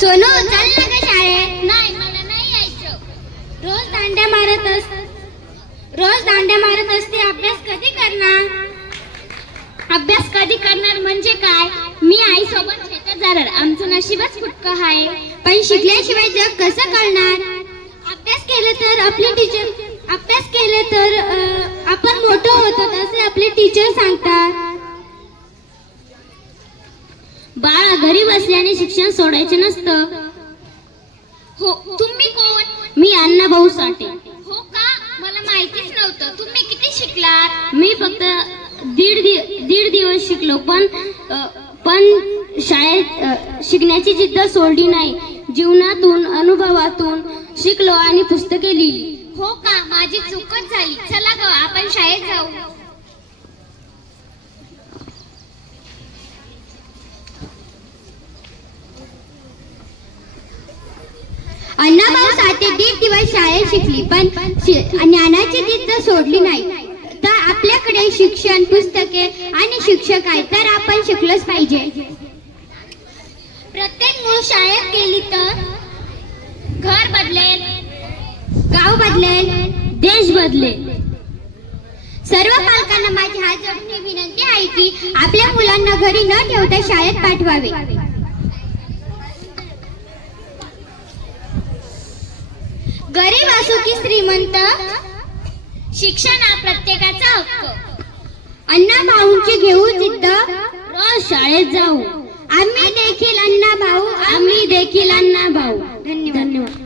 सोनू चल ना ग शाळेत. नाही, मला नाही यायचं. रोज दांड्या मारत असते. अभ्यास कधी करणार? अभ्यास कधी करणार म्हणजे काय? मी आई सोबत शेतात जाणार. आमचं नशीबच फुटकं आहे. पण शिकल्याशिवाय जग कसं कळणार? अभ्यास केले तर आपण मोठं होतो असे आपले टीचर सांगतात. बाळा, घरी बसल्याने शिक्षण सोडायचे नसतं. हो, तुम्ही कोण? मी अण्णाभाऊ साठे. हो का? मला माहितीच नव्हतं. तुम्ही किती शिकलात? मी फक्त दीड दिवस शिकलो, पण शाळेत शिकण्याची जिद्द सोडली नाही. जीवनातून, अनुभवातून शिकलो आणि पुस्तके लिहिली. हो का? माझी चूकच झाली. चला ग आपण शाळेत जाऊ. अण्णाभाऊ साठे 1.5 दिवस शाळेत शिकली, पण ज्ञानाची जिद्द सोडली नाही. तर आपल्याकडे शिक्षण, पुस्तके आणि शिक्षक आहे, तर आपण शिकलोच पाहिजे. प्रत्येक मूळ शाळेत गेली तर घर बदलेल, गाव बदलेल, देश बदलेल. सर्व पालकांना माझी हात जोडून विनंती आहे की आपल्या मुलांना घरी न ठेवता शाळेत पाठवावे. गरीब असो की श्रीमंत, शिक्षण हा प्रत्येकाचा हक्क. अण्णाभाऊंची घेऊ जिद्द, रोज शाळेत जाऊ. आम्ही देखील अण्णाभाऊ. आम्ही देखील अण्णाभाऊ. धन्यवाद.